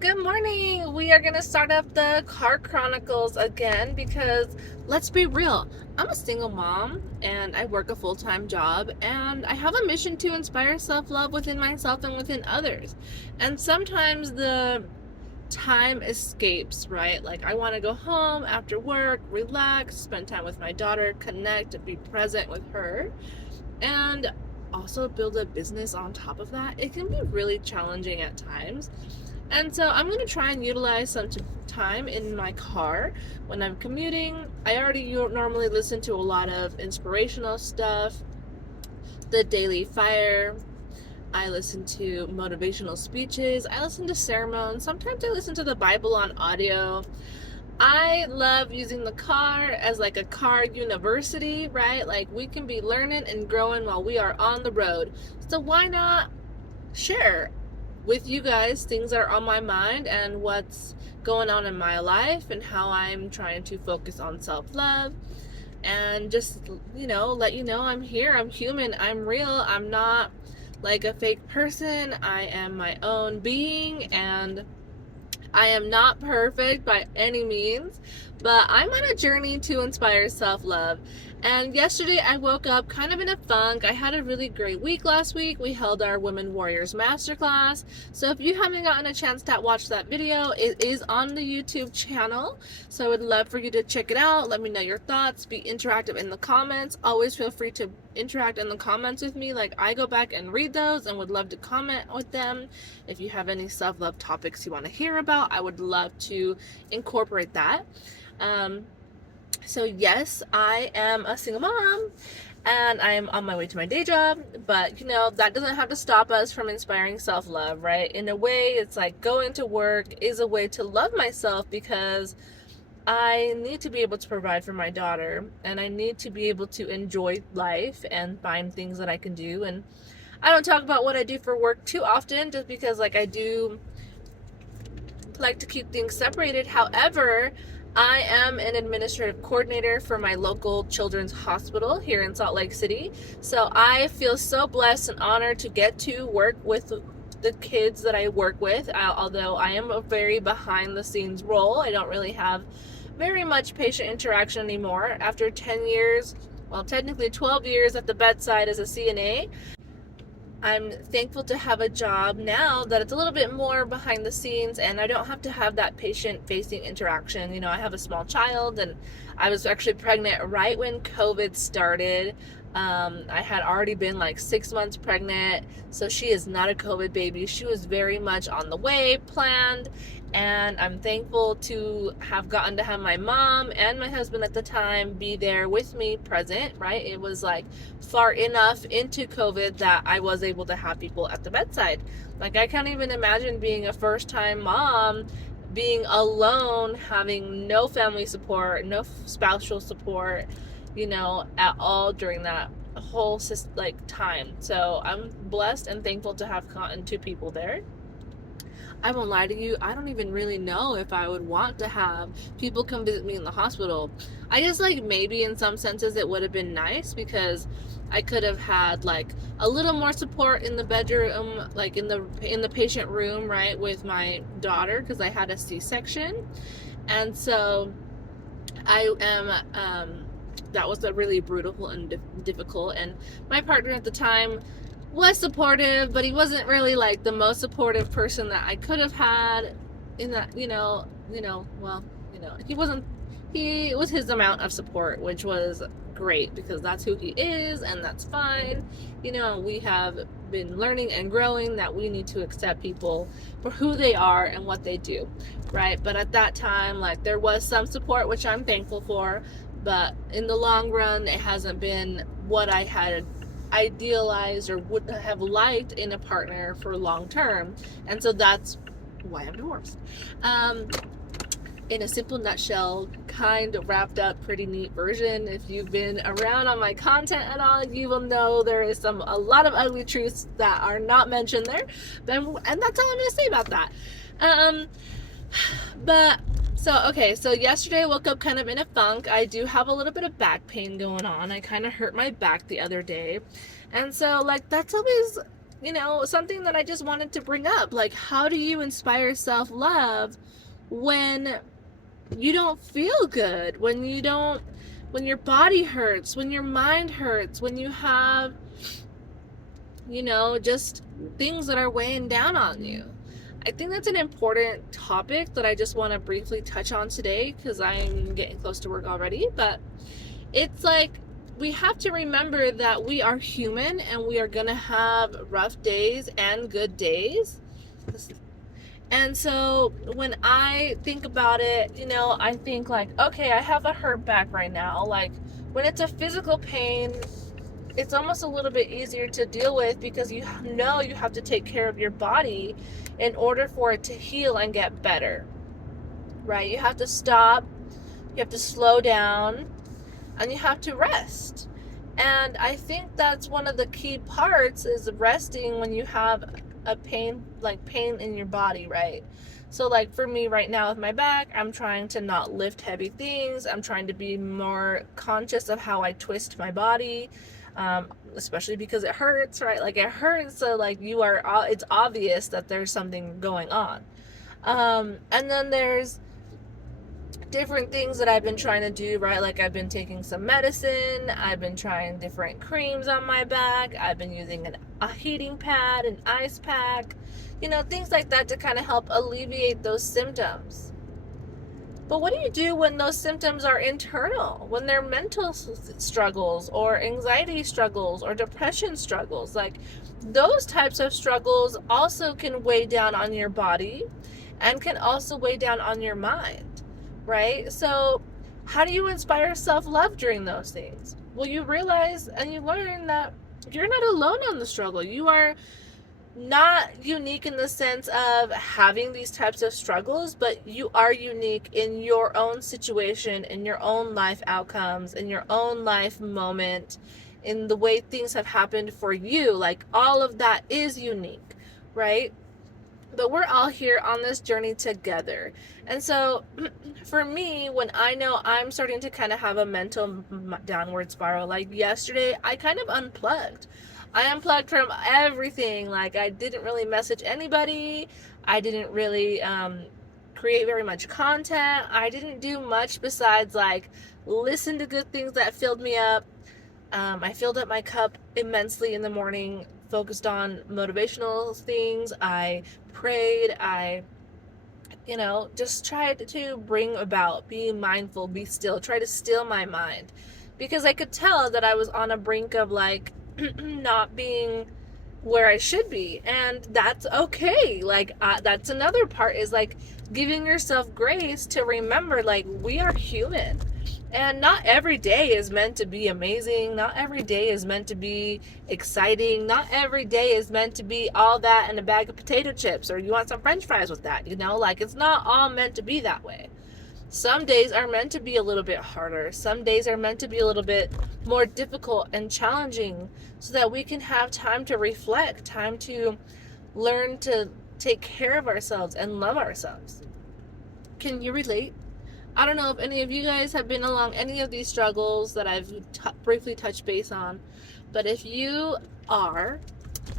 Good morning. We are going to start up the car chronicles again because let's be real. I'm a single mom and I work a full-time job and I have a mission to inspire self-love within myself and within others. And sometimes the time escapes, right? Like I want to go home after work, relax, spend time with my daughter, connect, and be present with her. And also build a business on top of that. It can be really challenging at times. And so I'm going to try and utilize some time in my car when I'm commuting. I already normally listen to a lot of inspirational stuff, the Daily Fire. I listen to motivational speeches. I listen to sermons. Sometimes I listen to the Bible on audio. I love using the car as like a car university, right? Like we can be learning and growing while we are on the road. So why not share with you guys things that are on my mind and what's going on in my life and how I'm trying to focus on self-love and just, let you know I'm here, I'm human, I'm real, I'm not like a fake person. I am my own being and I am not perfect by any means, but I'm on a journey to inspire self-love. And yesterday I woke up kind of in a funk. I had a really great week last week. We held our Women Warriors Masterclass. So if you haven't gotten a chance to watch that video, it is on the YouTube channel. So I would love for you to check it out. Let me know your thoughts. Be interactive in the comments. Always feel free to interact in the comments with me. Like I go back and read those and would love to comment with them. If you have any self-love topics you want to hear about, I would love to incorporate that. So yes, I am a single mom and I'm on my way to my day job, but that doesn't have to stop us from inspiring self-love, right? In a way, it's like going to work is a way to love myself because I need to be able to provide for my daughter and I need to be able to enjoy life and find things that I can do. And I don't talk about what I do for work too often just because I do like to keep things separated. However, I am an administrative coordinator for my local children's hospital here in Salt Lake City. So I feel so blessed and honored to get to work with the kids that I work with. Although I am a very behind the scenes role, I don't really have very much patient interaction anymore. After 10 years, well, technically 12 years at the bedside as a CNA, I'm thankful to have a job now that it's a little bit more behind the scenes and I don't have to have that patient-facing interaction. I have a small child and I was actually pregnant right when COVID started. I had already been 6 months pregnant, so she is not a COVID baby. She was very much on the way, planned, and I'm thankful to have gotten to have my mom and my husband at the time be there with me, present, right? It was far enough into COVID that I was able to have people at the bedside. I can't even imagine being a first-time mom, being alone, having no family support, no spousal support, at all during that whole time. So I'm blessed and thankful to have gotten two people there. I won't lie to you, I don't even really know if I would want to have people come visit me in the hospital. I guess maybe in some senses it would have been nice because I could have had a little more support in the bedroom, in the patient room, right, with my daughter because I had a C-section. And so I am that was a really brutal and difficult, and my partner at the time was supportive, but he wasn't really the most supportive person that I could have had in that, he was his amount of support, which was great because that's who he is and that's fine. We have been learning and growing that we need to accept people for who they are and what they do, right? But at that time, there was some support, which I'm thankful for, but in the long run, it hasn't been what I had idealized or would have liked in a partner for long term. And so that's why I'm divorced. In a simple nutshell, kind of wrapped up, pretty neat version. If you've been around on my content at all, you will know there is a lot of ugly truths that are not mentioned there. And that's all I'm going to say about that. So yesterday I woke up kind of in a funk. I do have a little bit of back pain going on. I kind of hurt my back the other day. And so that's always something that I just wanted to bring up. Like, how do you inspire self-love when you don't feel good, when your body hurts, when your mind hurts, when you have, just things that are weighing down on you? I think that's an important topic that I just want to briefly touch on today because I'm getting close to work already. But it's like, we have to remember that we are human and we are going to have rough days and good days. And so when I think about it, I think like, okay, I have a hurt back right now. Like, when it's a physical pain, it's almost a little bit easier to deal with because you have to take care of your body in order for it to heal and get better, right? You have to stop, you have to slow down, and you have to rest. And I think that's one of the key parts, is resting when you have a pain in your body, right? So like for me right now with my back, I'm trying to not lift heavy things. I'm trying to be more conscious of how I twist my body, especially because it hurts, right? Like, it hurts, so like it's obvious that there's something going on. And then there's different things that I've been trying to do, right? Like, I've been taking some medicine, I've been trying different creams on my back, I've been using a heating pad, an ice pack, things like that to kind of help alleviate those symptoms. But what do you do when those symptoms are internal? When they're mental struggles or anxiety struggles or depression struggles? Like, those types of struggles also can weigh down on your body and can also weigh down on your mind, right? So how do you inspire self-love during those things? Well, you realize and you learn that you're not alone on the struggle. You are not unique in the sense of having these types of struggles, but you are unique in your own situation, in your own life outcomes, in your own life moment, in the way things have happened for you. Like, all of that is unique, right? But we're all here on this journey together. And so for me, when I know I'm starting to kind of have a mental downward spiral, like yesterday, I kind of unplugged. I unplugged from everything. Like, I didn't really message anybody. I didn't really create very much content. I didn't do much besides like listen to good things that filled me up. I filled up my cup immensely in the morning, focused on motivational things. I prayed. I just tried to bring about, be mindful, be still, try to still my mind, because I could tell that I was on a brink of like not being where I should be. And that's okay. Like, that's another part, is like giving yourself grace to remember, like, we are human. And not every day is meant to be amazing. Not every day is meant to be exciting. Not every day is meant to be all that and a bag of potato chips, or you want some french fries with that, like, it's not all meant to be that way. Some days are meant to be a little bit harder. Some days are meant to be a little bit more difficult and challenging, so that we can have time to reflect, time to learn to take care of ourselves and love ourselves. Can you relate? I don't know if any of you guys have been along any of these struggles that I've briefly touched base on, but if you are,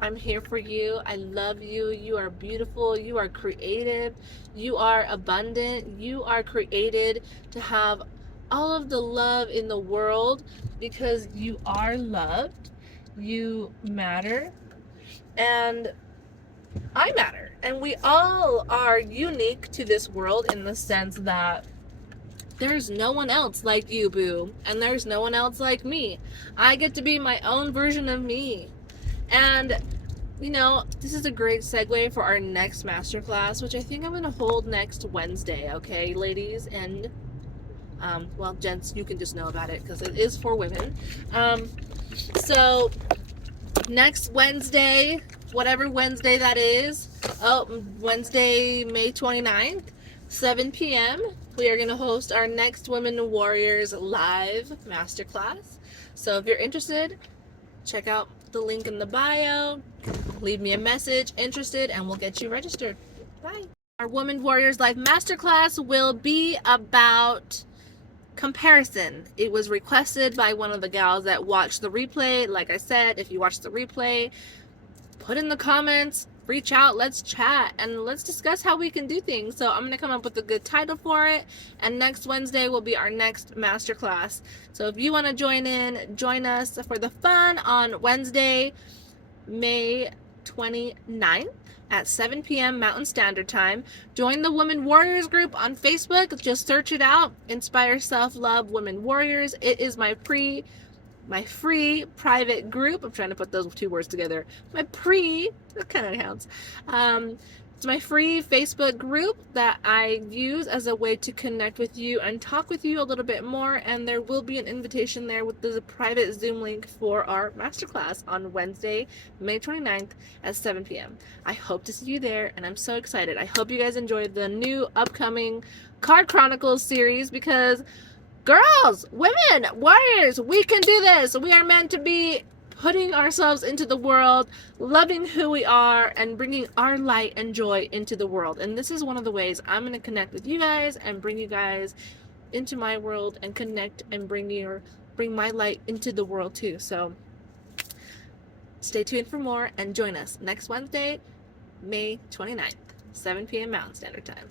I'm here for you. I love you. You are beautiful. You are creative. You are abundant. You are created to have all of the love in the world, because you are loved. You matter. And I matter. And we all are unique to this world in the sense that there's no one else like you, boo. And there's no one else like me. I get to be my own version of me. And, this is a great segue for our next masterclass, which I think I'm going to hold next Wednesday, okay, ladies? And, well, gents, you can just know about it because it is for women. So, next Wednesday, whatever Wednesday that is, Wednesday, May 29th, 7 p.m., we are going to host our next Women Warriors live masterclass. So if you're interested, check out the link in the bio, leave me a message, interested, and we'll get you registered. Bye. Our Women Warriors live masterclass will be about comparison. It was requested by one of the gals that watched the replay. Like I said, if you watch the replay, put in the comments, reach out, let's chat, and let's discuss how we can do things. So I'm going to come up with a good title for it, and next Wednesday will be our next masterclass. So if you want to join in, join us for the fun on Wednesday, May 29th at 7 p.m. Mountain Standard Time. Join the Women Warriors group on Facebook. Just search it out. Inspire Self-Love Women Warriors. It is my free private group. I'm trying to put those two words together. That kind of counts. It's my free Facebook group that I use as a way to connect with you and talk with you a little bit more. And there will be an invitation there with the private Zoom link for our masterclass on Wednesday, May 29th at 7 p.m. I hope to see you there, and I'm so excited. I hope you guys enjoyed the new upcoming Card Chronicles series, because girls, women, warriors, we can do this. We are meant to be putting ourselves into the world, loving who we are, and bringing our light and joy into the world. And this is one of the ways I'm going to connect with you guys and bring you guys into my world and connect and bring my light into the world too. So stay tuned for more and join us next Wednesday, May 29th, 7 p.m. Mountain Standard Time.